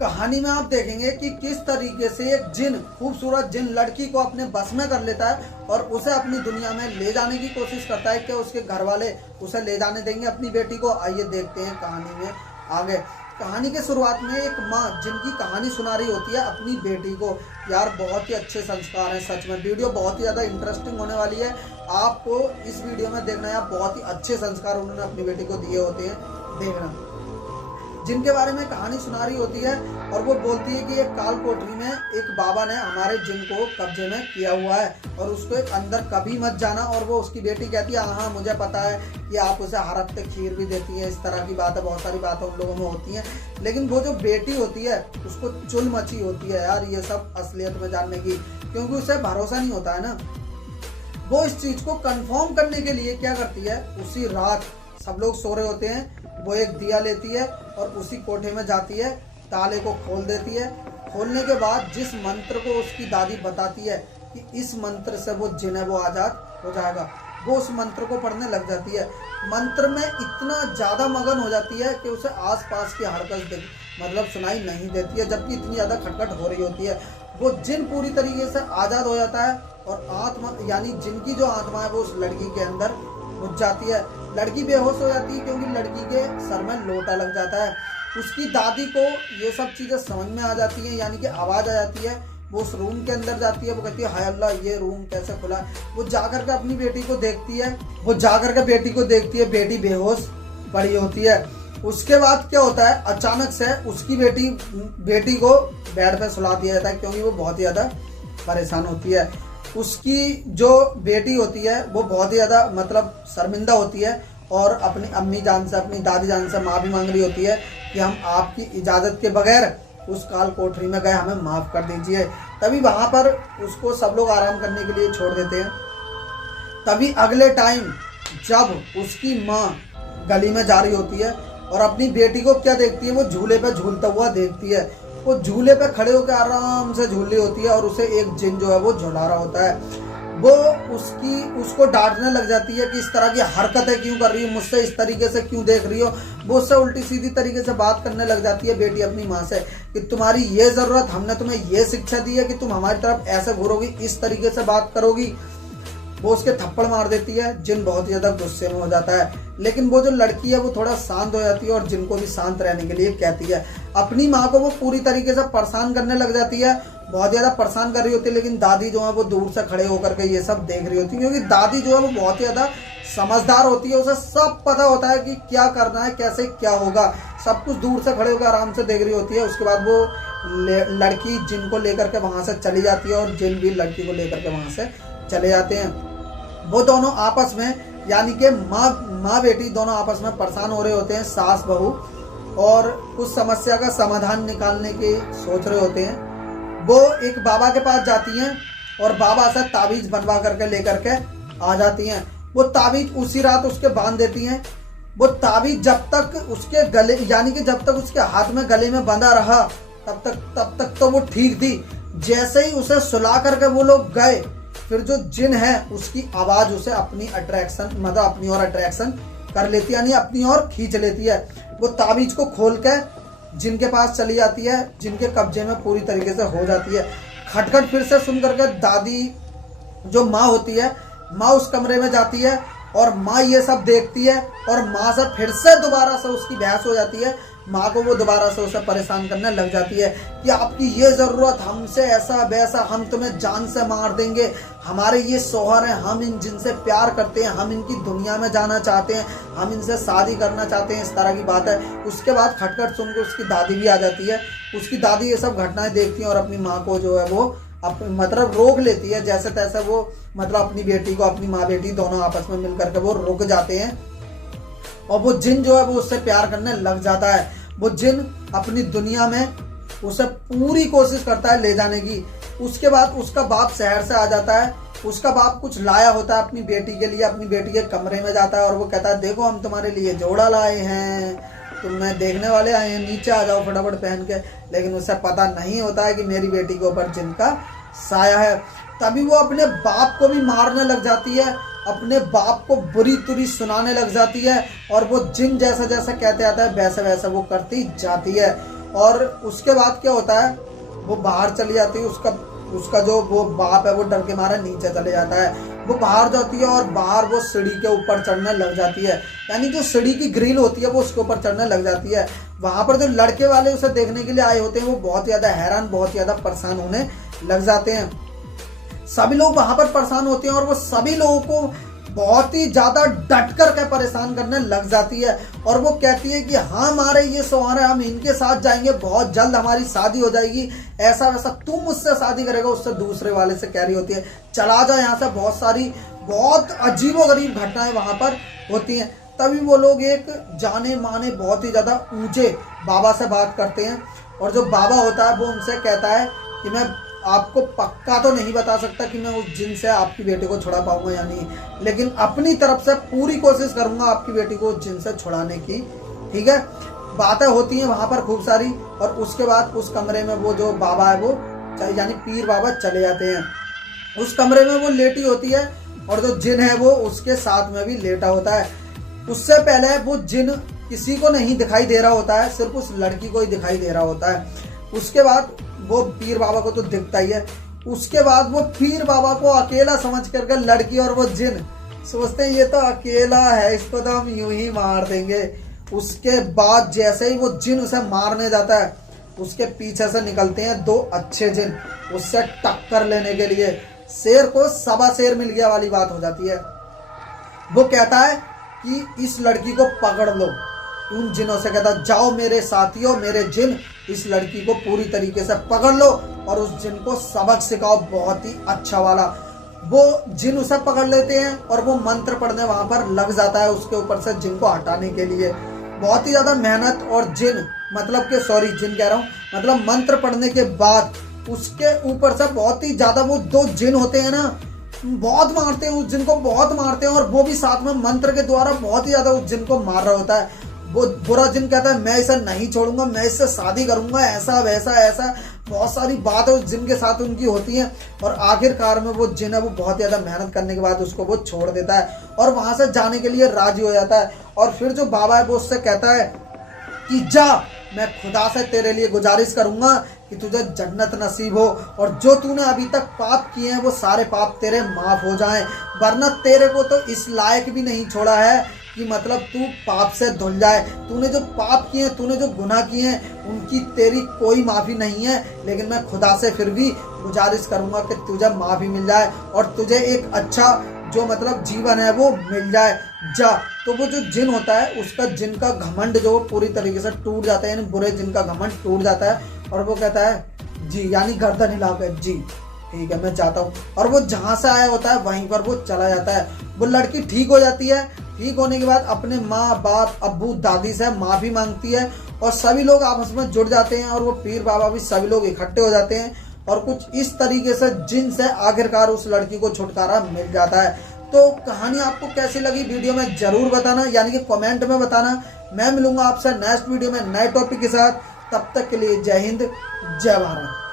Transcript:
कहानी में आप देखेंगे कि किस तरीके से एक जिन, खूबसूरत जिन लड़की को अपने बस में कर लेता है और उसे अपनी दुनिया में ले जाने की कोशिश करता है कि उसके घर वाले उसे ले जाने देंगे अपनी बेटी को। आइए देखते हैं कहानी में आगे। कहानी के शुरुआत में एक माँ जिनकी कहानी सुना रही होती है अपनी बेटी को। यार बहुत ही अच्छे संस्कार हैं सच में। वीडियो बहुत ही ज़्यादा इंटरेस्टिंग होने वाली है, आपको इस वीडियो में देखना है। बहुत ही अच्छे संस्कार उन्होंने अपनी बेटी को दिए होते हैं, देखना। जिनके बारे में कहानी सुना रही होती है और वो बोलती है कि एक काल कोठरी में एक बाबा ने हमारे जिन को कब्जे में किया हुआ है और उसको अंदर कभी मत जाना। और वो उसकी बेटी कहती है हाँ मुझे पता है कि आप उसे हर हफ्ते खीर भी देती है, इस तरह की बात है, बहुत सारी बातें उन लोगों में होती हैं। लेकिन वो जो बेटी होती है उसको चुल मची होती है यार ये सब असलियत में जानने की, क्योंकि उसे भरोसा नहीं होता है ना। वो इस चीज को कंफर्म करने के लिए क्या करती है, उसी रात सब लोग सो रहे होते हैं, वो एक दिया लेती है और उसी कोठे में जाती है, ताले को खोल देती है। खोलने के बाद जिस मंत्र को उसकी दादी बताती है कि इस मंत्र से वो जिन है वो आज़ाद हो जाएगा, वो उस मंत्र को पढ़ने लग जाती है। मंत्र में इतना ज़्यादा मगन हो जाती है कि उसे आसपास की हरकत मतलब सुनाई नहीं देती है, जबकि इतनी ज़्यादा खटखट हो रही होती है। वो जिन पूरी तरीके से आज़ाद हो जाता है और आत्मा यानी जिनकी जो आत्मा है वो उस लड़की के अंदर घुस जाती है। लड़की बेहोश हो जाती है क्योंकि लड़की के सर में लोटा लग जाता है। उसकी दादी को ये सब चीज़ें समझ में आ जाती हैं, यानी कि आवाज़ आ जाती है। वो उस रूम के अंदर जाती है, वो कहती है हाय अल्लाह ये रूम कैसे खुला। वो जाकर के अपनी बेटी को देखती है, बेटी बेहोश पड़ी होती है। उसके बाद क्या होता है, अचानक से उसकी बेटी को बेड पे सुला दिया जाता है क्योंकि वो बहुत ही ज़्यादा परेशान होती है। उसकी जो बेटी होती है वो बहुत ही ज़्यादा मतलब शर्मिंदा होती है और अपनी अम्मी जान से, अपनी दादी जान से माफ़ी मांग रही होती है कि हम आपकी इजाज़त के बगैर उस काल कोठरी में गए, हमें माफ़ कर दीजिए। तभी वहाँ पर उसको सब लोग आराम करने के लिए छोड़ देते हैं। तभी अगले टाइम जब उसकी माँ गली में जा रही होती है और अपनी बेटी को क्या देखती है, वो झूले पे झूलता हुआ देखती है। वो झूले पे खड़े होकर आराम से झूल रही होती है और उसे एक जिन जो है वो झुला रहा होता है। वो उसको डांटने लग जाती है कि इस तरह की हरकतें क्यों कर रही हो, मुझसे इस तरीके से क्यों देख रही हो। वो उससे उल्टी सीधी तरीके से बात करने लग जाती है बेटी अपनी माँ से कि तुम्हारी ये ज़रूरत, हमने तुम्हें ये शिक्षा दी है कि तुम हमारी तरफ ऐसे घूरोगी, इस तरीके से बात करोगी। वो उसके थप्पड़ मार देती है। जिन बहुत ही ज़्यादा गुस्से में हो जाता है, लेकिन वो जो लड़की है वो थोड़ा शांत हो जाती है और जिन को भी शांत रहने के लिए कहती है। अपनी माँ को वो पूरी तरीके से परेशान करने लग जाती है, बहुत ज़्यादा परेशान कर रही होती है। लेकिन दादी जो है वो दूर से खड़े होकर के ये सब देख रही होती है, क्योंकि दादी जो है वो बहुत ही ज़्यादा समझदार होती है। उसे सब पता होता है कि क्या करना है, कैसे क्या होगा, सब कुछ दूर से खड़े होकर आराम से देख रही होती है। उसके बाद वो लड़की जिन को लेकर के वहाँ से चली जाती है और जिन भी लड़की को लेकर के वहाँ से चले जाते हैं। वो दोनों आपस में यानी कि माँ बेटी दोनों आपस में परेशान हो रहे होते हैं, सास बहू, और उस समस्या का समाधान निकालने की सोच रहे होते हैं। वो एक बाबा के पास जाती हैं और बाबा से ताबीज़ बनवा करके लेकर के आ जाती हैं। वो ताबीज़ उसी रात उसके बांध देती हैं। वो ताबीज़ जब तक उसके गले यानी कि जब तक उसके हाथ में गले में बंधा रहा तब तक तो वो ठीक थी। जैसे ही उसे सुला करके वो लोग गए, फिर जो जिन है उसकी आवाज़ उसे अपनी ओर अट्रैक्शन कर लेती है, यानी अपनी ओर खींच लेती है। वो ताबीज़ को खोल के जिनके पास चली जाती है, जिनके कब्जे में पूरी तरीके से हो जाती है। खटखट फिर से सुन करके दादी जो माँ होती है, माँ उस कमरे में जाती है और माँ ये सब देखती है और माँ से फिर से दोबारा से उसकी बहस हो जाती है। माँ को वो दोबारा से उसे परेशान करने लग जाती है कि आपकी ये ज़रूरत, हमसे ऐसा वैसा, हम तुम्हें जान से मार देंगे, हमारे ये शौहर हैं, हम इन जिनसे प्यार करते हैं, हम इनकी दुनिया में जाना चाहते हैं, हम इनसे शादी करना चाहते हैं, इस तरह की बात है। उसके बाद खटखट सुन के उसकी दादी भी आ जाती है। उसकी दादी ये सब घटनाएं देखती है और अपनी माँ को जो है वो मतलब रोक लेती है। जैसे तैसे वो मतलब अपनी बेटी को, अपनी माँ बेटी दोनों आपस में मिल करके वो रुक जाते हैं और वो जिन जो है वो उससे प्यार करने लग जाता है। वो जिन अपनी दुनिया में उसे पूरी कोशिश करता है ले जाने की। उसके बाद उसका बाप शहर से आ जाता है। उसका बाप कुछ लाया होता है अपनी बेटी के लिए, अपनी बेटी के कमरे में जाता है और वो कहता है देखो हम तुम्हारे लिए जोड़ा लाए हैं, तुम्हें देखने वाले आए हैं, नीचे आ जाओ फटाफट पहन के। लेकिन उसे पता नहीं होता है कि मेरी बेटी के ऊपर जिनका साया है। तभी वो अपने बाप को भी मारने लग जाती है, अपने बाप को बुरी तुरी सुनाने लग जाती है और वो जिन जैसा जैसा कहते आता है वैसा वैसा वो करती जाती है। और उसके बाद क्या होता है, वो बाहर चली जाती है, उसका जो वो बाप है वो डर के मारे नीचे चले जाता है। वो बाहर जाती है और बाहर वो सीढ़ी के ऊपर चढ़ने लग जाती है, यानी जो सीढ़ी की ग्रिल होती है वो उसके ऊपर चढ़ने लग जाती है। वहां पर जो लड़के वाले उसे देखने के लिए आए होते हैं वो बहुत ज्यादा हैरान, बहुत ज्यादा परेशान होने लग जाते हैं। सभी लोग वहां पर परेशान होते हैं और वो सभी लोगों को बहुत ही ज्यादा डट कर के परेशान करने लग जाती है। और वो कहती है कि हाँ हमारे ये सवार है, हम इनके साथ जाएंगे, बहुत जल्द हमारी शादी हो जाएगी, ऐसा वैसा, तुम मुझसे शादी करेगा, उससे दूसरे वाले से कह रही होती है चला जाओ यहाँ से। बहुत सारी बहुत अजीबोगरीब घटनाएं वहां पर होती हैं। तभी वो लोग एक जाने माने बहुत ही ज्यादा ऊंचे बाबा से बात करते हैं, और जो बाबा होता है वो उनसे कहता है कि मैं आपको पक्का तो नहीं बता सकता कि मैं उस जिन से आपकी बेटी को छुड़ा पाऊंगा या नहीं, लेकिन अपनी तरफ से पूरी कोशिश करूंगा आपकी बेटी को उस जिन से छुड़ाने की। ठीक है, बातें होती हैं वहां पर खूब सारी, और उसके बाद उस कमरे में वो जो बाबा है वो यानी पीर बाबा चले जाते हैं। उस कमरे में वो लेटी होती है और जो जिन है वो उसके साथ में भी लेटा होता है। उससे पहले वो जिन किसी को नहीं दिखाई दे रहा होता है, सिर्फ उस लड़की को ही दिखाई दे रहा होता है। उसके बाद वो पीर बाबा को तो दिखता ही है। उसके बाद वो पीर बाबा को अकेला समझ करके लड़की और वो जिन सोचते हैं ये तो अकेला है, इसको तो हम यूं ही मार देंगे। उसके बाद जैसे ही वो जिन उसे मारने जाता है, उसके पीछे से निकलते हैं दो अच्छे जिन उससे टक्कर लेने के लिए। शेर को सवा शेर मिल गया वाली बात हो जाती है। वो कहता है कि इस लड़की को पकड़ लो। उन जिनों से कहता जाओ मेरे साथियों, मेरे जिन, इस लड़की को पूरी तरीके से पकड़ लो और उस जिन को सबक सिखाओ बहुत ही अच्छा वाला। वो जिन उसे पकड़ लेते हैं और वो मंत्र पढ़ने वहां पर लग जाता है उसके ऊपर से जिन को हटाने के लिए। बहुत ही ज्यादा मेहनत, और जिन मतलब के सॉरी जिन कह रहा हूँ, मतलब मंत्र पढ़ने के बाद उसके ऊपर से बहुत ही ज्यादा वो दो जिन होते हैं ना, बहुत मारते हैं उस जिन को, बहुत मारते हैं, और वो भी साथ में मंत्र के द्वारा बहुत ही ज्यादा उस जिन को मार रहा होता है। वो बुरा जिन कहता है मैं इसे नहीं छोड़ूंगा, मैं इससे शादी करूंगा, ऐसा वैसा ऐसा, बहुत सारी बातें उस जिन के साथ उनकी होती हैं। और आखिरकार में वो जिन है वो बहुत ज़्यादा मेहनत करने के बाद उसको वो छोड़ देता है और वहां से जाने के लिए राजी हो जाता है। और फिर जो बाबा है वो उससे कहता है कि जा, मैं खुदा से तेरे लिए गुजारिश करूंगा कि तुझे जन्नत नसीब हो, और जो तूने अभी तक पाप किए हैं वो सारे पाप तेरे माफ हो जाएं, वरना तेरे को तो इस लायक भी नहीं छोड़ा है कि मतलब तू पाप से धुल जाए। तूने जो पाप किए, तूने जो गुनाह किए हैं, उनकी तेरी कोई माफ़ी नहीं है, लेकिन मैं खुदा से फिर भी गुजारिश करूंगा कि तुझे माफ़ी मिल जाए और तुझे एक अच्छा जो मतलब जीवन है वो मिल जाए, जा। तो वो जो जिन होता है उसका जिन का घमंड जो पूरी तरीके से टूट जाता है, यानी बुरे जिन का घमंड टूट जाता है, और वो कहता है जी, यानी गर्दन हिलाकर जी ठीक है मैं जाता हूँ, और वो जहाँ से आया होता है वहीं पर वो चला जाता है। वो लड़की ठीक हो जाती है। ठीक होने के बाद अपने माँ बाप अब्बू दादी से माफ़ी मांगती है और सभी लोग आपस में जुड़ जाते हैं, और वो पीर बाबा भी सभी लोग इकट्ठे हो जाते हैं, और कुछ इस तरीके से जिन से आखिरकार उस लड़की को छुटकारा मिल जाता है। तो कहानी आपको कैसी लगी वीडियो में ज़रूर बताना, यानी कि कमेंट में बताना। मैं मिलूंगा आपसे नेक्स्ट वीडियो में नए टॉपिक के साथ। तब तक के लिए जय हिंद, जय भारत।